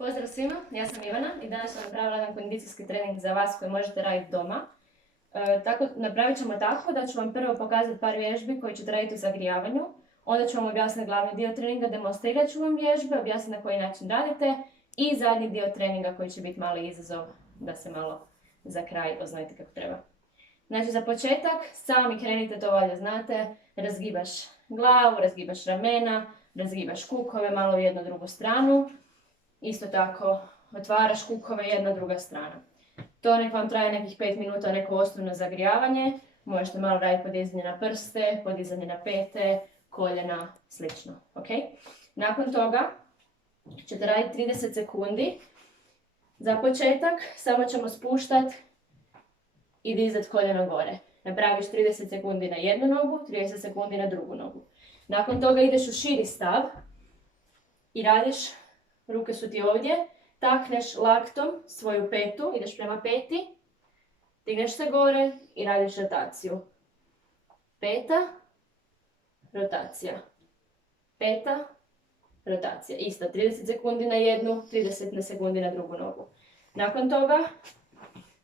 Pozdrav svima, ja sam Ivana i danas sam napravila jedan kondicijski trening za vas koji možete raditi doma. Napravit ćemo tako da ću vam prvo pokazati par vježbi koje ćete raditi u zagrijavanju. Onda ću vam objasniti glavni dio treninga, demonstrirat ću vam vježbe, objasniti na koji način radite i zadnji dio treninga koji će biti mali izazov da se malo za kraj oznojite kako treba. Znači za početak sami krenite, to valjda znate, razgibaš glavu, razgibaš ramena, razgibaš kukove malo u jednu drugu stranu. Isto tako otvaraš kukove jedna druga strana. To nek vam traje nekih 5 minuta, neko osnovno zagrijavanje. Možete malo raditi podizanje na prste, podizanje na pete, koljena, slično. Okay? Nakon toga ćete raditi 30 sekundi. Za početak samo ćemo spuštati i dizati koljeno gore. Napraviš 30 sekundi na jednu nogu, 30 sekundi na drugu nogu. Nakon toga ideš u širi stav i radiš, ruke su ti ovdje, takneš laktom svoju petu, ideš prema peti, digneš se gore i radiš rotaciju. Peta, rotacija. Peta, rotacija. Isto, 30 sekundi na jednu, 30 sekundi na drugu nogu. Nakon toga,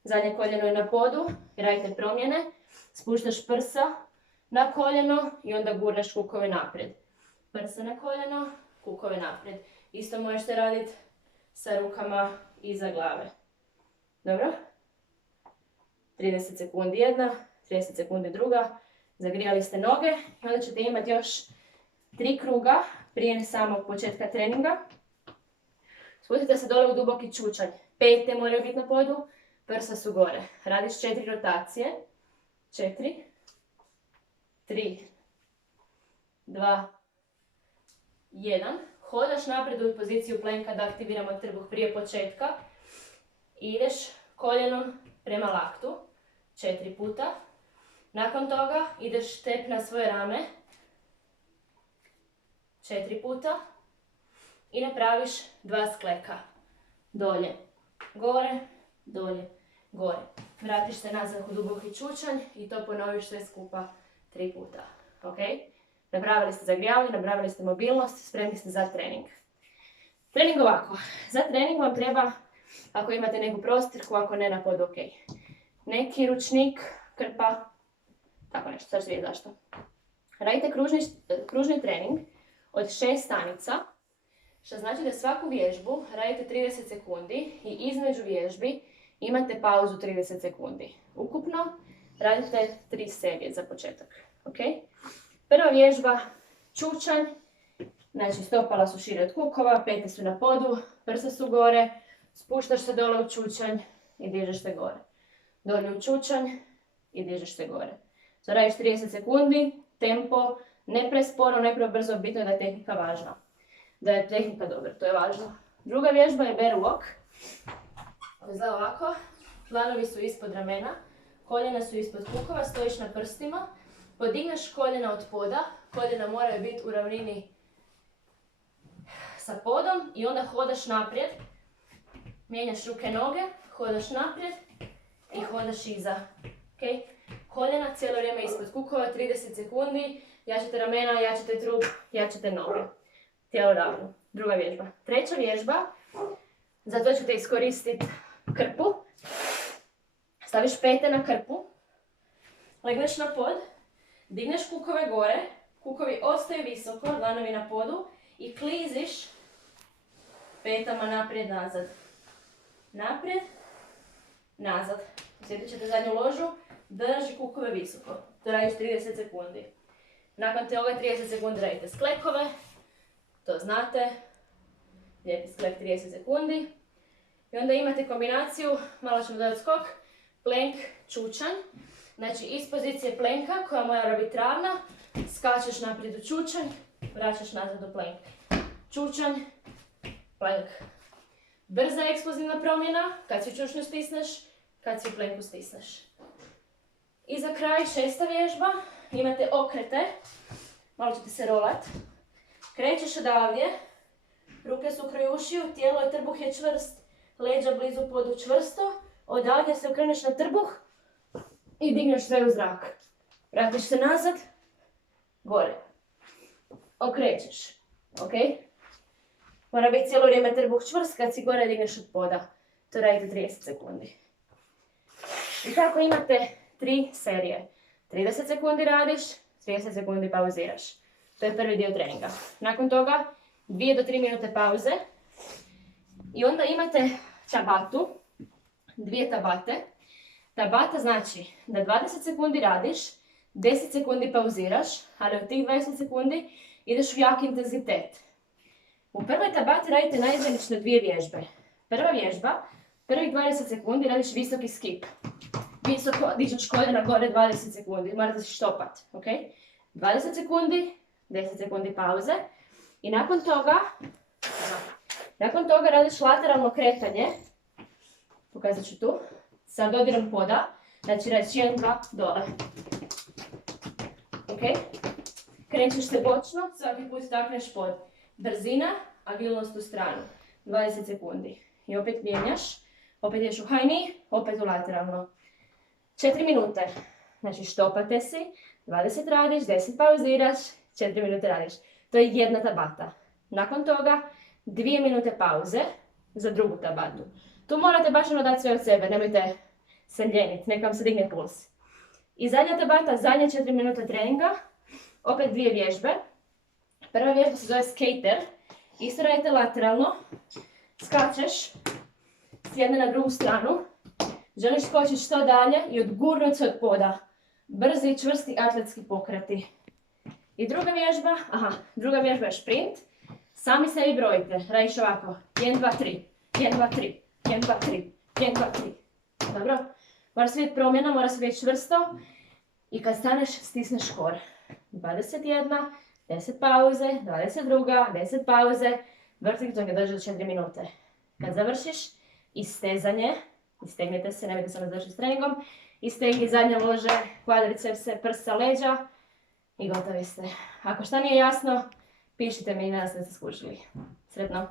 zadnje koljeno je na podu i radite promjene. Spuštaš prsa na koljeno i onda gurneš kukove naprijed. Prsa na koljeno, kukove naprijed. Isto možete raditi sa rukama iza glave. Dobro? 30 sekundi jedna, 30 sekundi druga. Zagrijali ste noge i onda ćete imati još 3 kruga prije samog početka treninga. Spustite se dole u duboki čučanj. Pete moraju biti na podu, prsa su gore. Radiš 4 rotacije. 4, 3, 2, 1. Hodaš naprijed u poziciju plenka da aktiviramo trbuh prije početka. Ideš koljenom prema laktu. 4 puta. Nakon toga ideš štep na svoje rame. 4 puta. I napraviš 2 skleka. Dolje, gore, dolje, gore. Vratiš se nazad u duboki čučanj i to ponoviš sve skupa 3 puta. Ok? Napravili ste zagrijavanje, napravili ste mobilnost, spremni ste za trening. Trening ovako. Za trening vam treba, ako imate neku prostirku, ako ne na podu, ok. Neki ručnik, krpa, tako nešto, sad ću vidjeti zašto. Radite kružni trening od 6 stanica, što znači da svaku vježbu radite 30 sekundi i između vježbi imate pauzu 30 sekundi. Ukupno radite 3 serije za početak. Okay? Prva vježba, čučanj, znači stopala su šire od kukova, pete su na podu, prsa su gore, spuštaš se dole u čučanj i dižeš se gore. Dolje u čučanj i dižeš se gore. So, radiš 30 sekundi, tempo, ne presporo, ne prebrzo, bitno je da je tehnika važna. Da je tehnika dobra, to je važno. Druga vježba je bear walk. Izgleda ovako, dlanovi su ispod ramena, koljena su ispod kukova, stojiš na prstima, podigneš koljena od poda, koljena moraju biti u ravnini sa podom i onda hodaš naprijed, mijenjaš ruke noge, hodaš naprijed i hodaš iza. Okay? Koljena cijelo vrijeme ispod kukova, 30 sekundi, jačate ramena, jačate trup, jačate noge. Tijelo ravno. Druga vježba. Treća vježba, za to ćete iskoristiti krpu. Staviš pete na krpu, legneš na pod, digneš kukove gore, kukovi ostaju visoko, dlanovi na podu i kliziš petama naprijed, nazad. Naprijed, nazad. Osjetit ćete zadnju ložu, drži kukove visoko. To radiš 30 sekundi. Nakon toga 30 sekundi radite sklekove, to znate. Lijepi sklek 30 sekundi. I onda imate kombinaciju, malo ćemo dodati skok, plank, čučanj. Znači iz pozicije plenka koja mora biti ravna, skačeš naprijed u čučanj, vraćaš nazad u plank. Čučanj, plank. Brza eksplozivna promjena, kad si u čučnju stisneš, kad si u plenku stisneš. I za kraj 6. vježba, imate okrete, malo ćete se rolat. Krećeš odavdje, ruke su kraj ušiju, tijelo i trbuh je čvrst, leđa blizu podu čvrsto, odavdje se okreneš na trbuh i digneš sve u zrak. Vratiš se nazad, gore. Okrećeš, ok? Mora biti cijelo vrijeme trbuh čvrst kad si gore digneš od poda. To radite 30 sekundi. I tako imate 3 serije. 30 sekundi radiš, 30 sekundi pauziraš. To je prvi dio treninga. Nakon toga 2 do 3 minute pauze. I onda imate tabatu, 2 tabate. Tabata znači da 20 sekundi radiš, 10 sekundi pauziraš, ali od tih 20 sekundi ideš u jak intenzitet. U prvoj tabati radite naizmjenično 2 vježbe. Prva vježba, prvih 20 sekundi radiš visoki skip. Visoko dižeš koljena gore 20 sekundi, morate se štopat, ok? 20 sekundi, 10 sekundi pauze i nakon toga radiš lateralno kretanje, pokazat ću tu, sa dodirom poda, znači radiš 1, 2, dole. Ok? Krećeš se bočno, svaki put takneš pod. Brzina, agilnost u stranu, 20 sekundi. I opet mijenjaš, opet ideš u high knee, opet u lateralno. 4 minute, znači štopate si, 20 radiš, 10 pauziraš, 4 minute radiš. To je jedna tabata. Nakon toga 2 minute pauze za drugu tabatu. Tu morate baš dati sve od sebe, nemojte se ljeniti, neka vam se digne puls. I zadnja tabata, zadnje 4 minute treninga, opet 2 vježbe. Prva vježba se zove skater, isto radite lateralno, skačeš s jedne na drugu stranu, želiš skočiti što dalje i odgurnuti se od poda. Brzi i čvrsti atletski pokreti. I druga vježba je šprint. Sami sebi brojite, radiš ovako, 1, 2, 3, 1, 2, 3, 1, 2, 3, 1, 2, 3. Dobro? Mora se vidjeti promjena, mora se vidjeti čvrsto. I kad staneš, stisneš kor. 21, 10 pauze, 22, 10 pauze. Vrtik to ga drži do 4 minute. Kad završiš, istezanje. Istegnite se, nemojte samo završiti s treningom. Istegni zadnja lože, kvadricepse, prsa, leđa. I gotovi ste. Ako šta nije jasno, pišite mi i nadam se da ste skužili. Sretno!